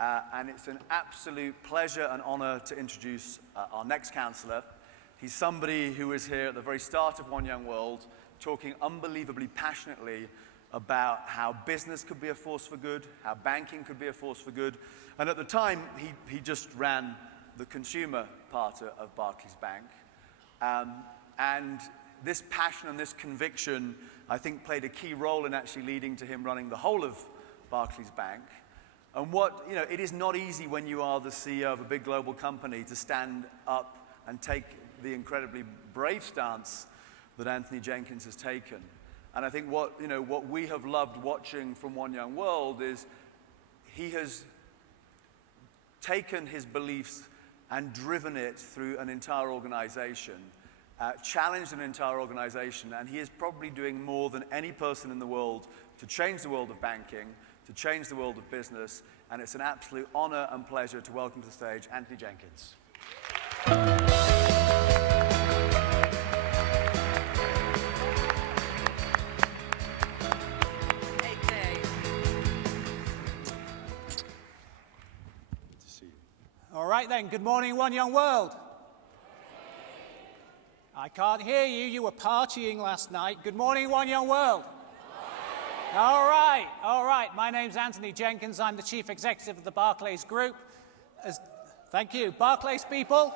and it's an absolute pleasure and honor to introduce our next councillor. He's somebody who was here at the very start of One Young World, talking unbelievably passionately about how business could be a force for good, how banking could be a force for good. And at the time, he just ran the consumer part of Barclays Bank. And this passion and this conviction, I think, played a key role in actually leading to him running the whole of Barclays Bank. And it is not easy when you are the CEO of a big global company to stand up and take the incredibly brave stance that Antony Jenkins has taken. And I think what we have loved watching from One Young World is he has taken his beliefs and driven it through an entire organization, challenged an entire organization, and he is probably doing more than any person in the world to change the world of banking, to change the world of business, and it's an absolute honor and pleasure to welcome to the stage Antony Jenkins. All right then, good morning, One Young World. I can't hear you, you were partying last night. Good morning, One Young World. All right, my name's Antony Jenkins, I'm the Chief Executive of the Barclays Group. Thank you, Barclays people.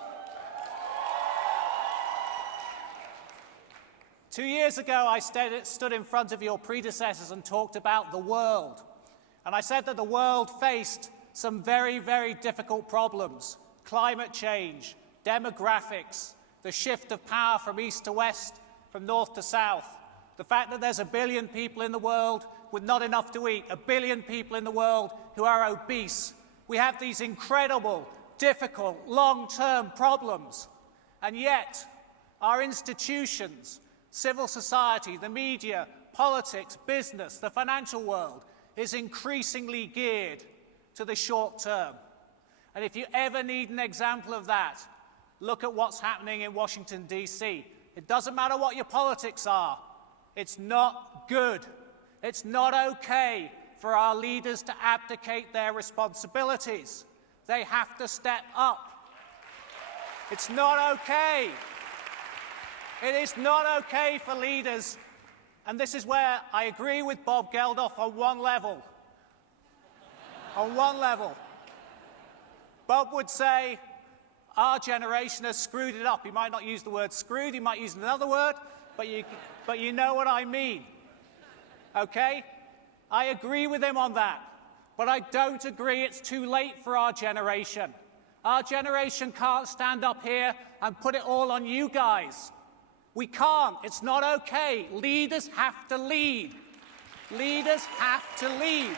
2 years ago, I stood in front of your predecessors and talked about the world. And I said that the world faced some very, very difficult problems: climate change, demographics, the shift of power from east to west, from north to south, the fact that there's 1 billion people in the world with not enough to eat, 1 billion people in the world who are obese. We have these incredible, difficult, long-term problems. And yet, our institutions, civil society, the media, politics, business, the financial world is increasingly geared to the short term. And if you ever need an example of that, look at what's happening in Washington, D.C. It doesn't matter what your politics are. It's not good. It's not okay for our leaders to abdicate their responsibilities. They have to step up. It's not okay. It is not okay for leaders, and this is where I agree with Bob Geldof on one level. On one level. Bob would say, our generation has screwed it up. He might not use the word screwed, he might use another word, but you know what I mean. Okay? I agree with him on that. But I don't agree it's too late for our generation. Our generation can't stand up here and put it all on you guys. We can't. It's not okay. Leaders have to lead. Leaders have to lead.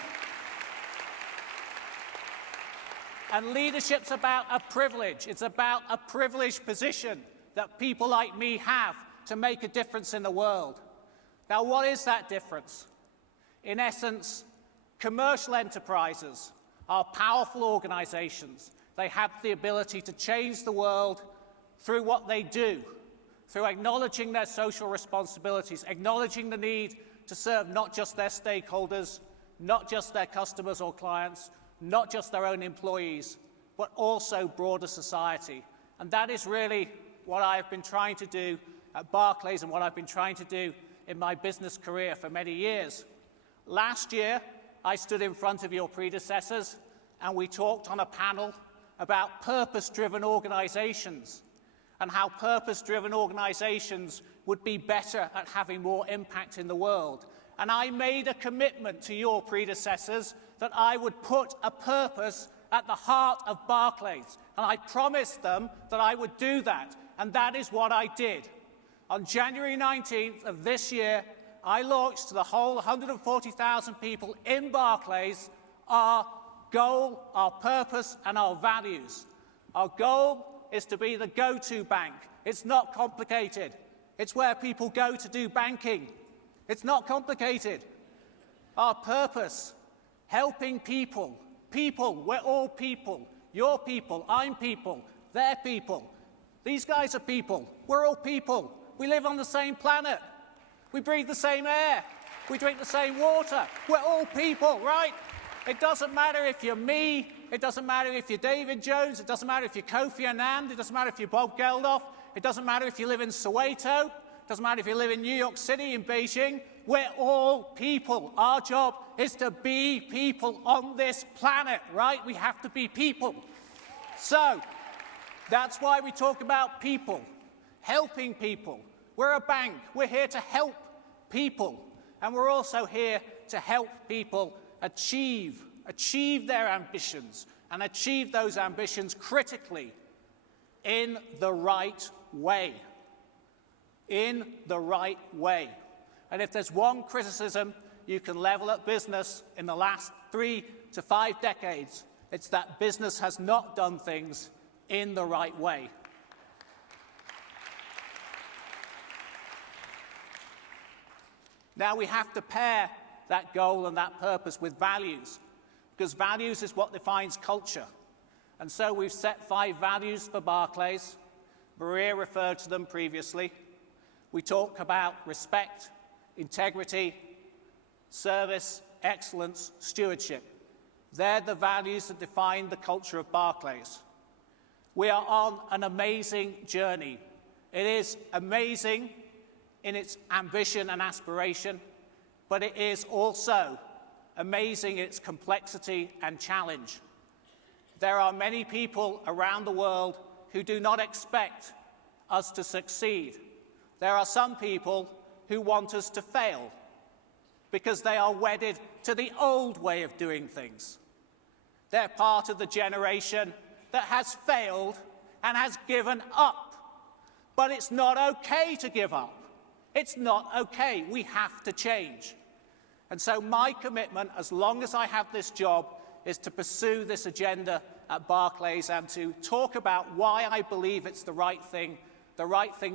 And leadership's about a privilege. It's about a privileged position that people like me have to make a difference in the world. Now, what is that difference? In essence, commercial enterprises are powerful organizations. They have the ability to change the world through what they do, through acknowledging their social responsibilities, acknowledging the need to serve not just their stakeholders, not just their customers or clients, not just their own employees, but also broader society. And that is really what I have been trying to do at Barclays and what I've been trying to do in my business career for many years. Last year, I stood in front of your predecessors and we talked on a panel about purpose-driven organizations and how purpose-driven organizations would be better at having more impact in the world. And I made a commitment to your predecessors that I would put a purpose at the heart of Barclays. And I promised them that I would do that. And that is what I did. On January 19th of this year, I launched to the whole 140,000 people in Barclays our goal, our purpose, and our values. Our goal is to be the go-to bank. It's not complicated. It's where people go to do banking. It's not complicated. Our purpose, helping people. People, we're all people. You're people, I'm people, they're people. These guys are people. We're all people. We live on the same planet. We breathe the same air. We drink the same water. We're all people, right? It doesn't matter if you're me, it doesn't matter if you're David Jones, it doesn't matter if you're Kofi Annan, it doesn't matter if you're Bob Geldof, it doesn't matter if you live in Soweto, it doesn't matter if you live in New York City, in Beijing. We're all people. Our job is to be people on this planet, right? We have to be people. So that's why we talk about people, helping people. We're a bank. We're here to help people. And we're also here to help people achieve their ambitions and achieve those ambitions critically in the right way. In the right way. And if there's one criticism you can level at business in the last 3 to 5 decades, it's that business has not done things in the right way. Now we have to pair that goal and that purpose with values, because values is what defines culture. And so we've set 5 values for Barclays. Maria referred to them previously. We talk about respect, integrity, service, excellence, stewardship. They're the values that define the culture of Barclays. We are on an amazing journey. It is amazing in its ambition and aspiration, but it is also amazing in its complexity and challenge. There are many people around the world who do not expect us to succeed. There are some people who want us to fail because they are wedded to the old way of doing things. They're part of the generation that has failed and has given up. But it's not okay to give up. It's not okay. We have to change. And so my commitment, as long as I have this job, is to pursue this agenda at Barclays and to talk about why I believe it's the right thing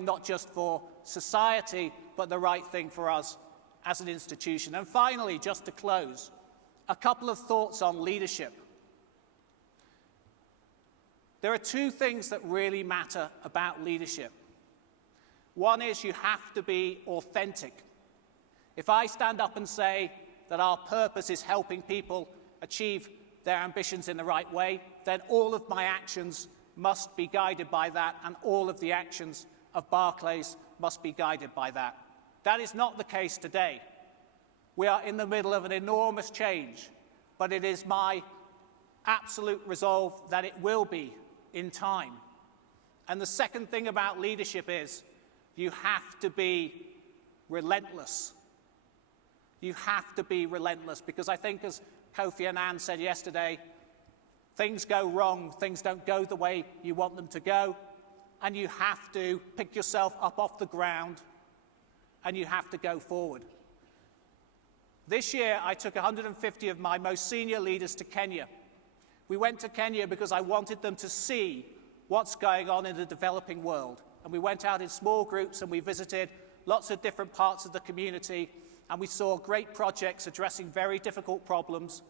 not just for society, but the right thing for us as an institution. And finally, just to close, a couple of thoughts on leadership. There are 2 things that really matter about leadership. One is you have to be authentic. If I stand up and say that our purpose is helping people achieve their ambitions in the right way, then all of my actions must be guided by that, and all of the actions of Barclays must be guided by that. That is not the case today. We are in the middle of an enormous change, but it is my absolute resolve that it will be in time. And the second thing about leadership is you have to be relentless. You have to be relentless, because I think, as Kofi Annan said yesterday, things go wrong, things don't go the way you want them to go, and you have to pick yourself up off the ground and you have to go forward. This year, I took 150 of my most senior leaders to Kenya. We went to Kenya because I wanted them to see what's going on in the developing world. And we went out in small groups and we visited lots of different parts of the community, and we saw great projects addressing very difficult problems.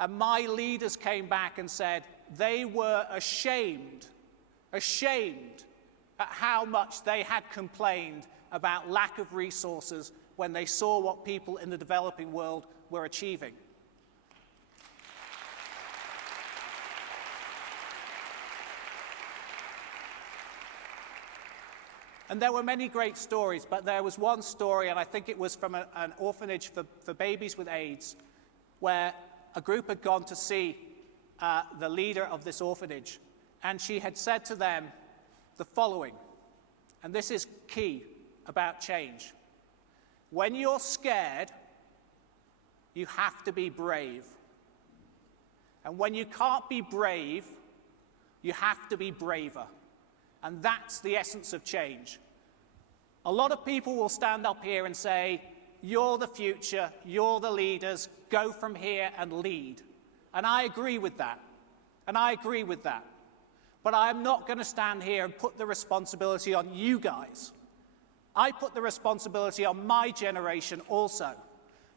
And my leaders came back and said they were ashamed at how much they had complained about lack of resources when they saw what people in the developing world were achieving. And there were many great stories, but there was one story, and I think it was from an orphanage for babies with AIDS, where a group had gone to see the leader of this orphanage, and she had said to them the following, and this is key about change. When you're scared, you have to be brave. And when you can't be brave, you have to be braver. And that's the essence of change. A lot of people will stand up here and say, you're the future, you're the leaders, go from here and lead. And I agree with that. But I am not going to stand here and put the responsibility on you guys. I put the responsibility on my generation also.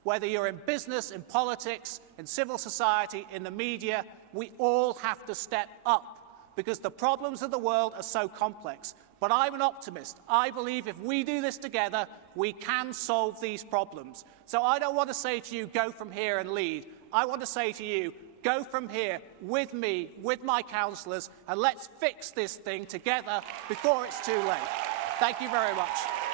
Whether you're in business, in politics, in civil society, in the media, we all have to step up, because the problems of the world are so complex. But I'm an optimist. I believe if we do this together, we can solve these problems. So I don't want to say to you, go from here and lead. I want to say to you, go from here with me, with my councillors, and let's fix this thing together before it's too late. Thank you very much.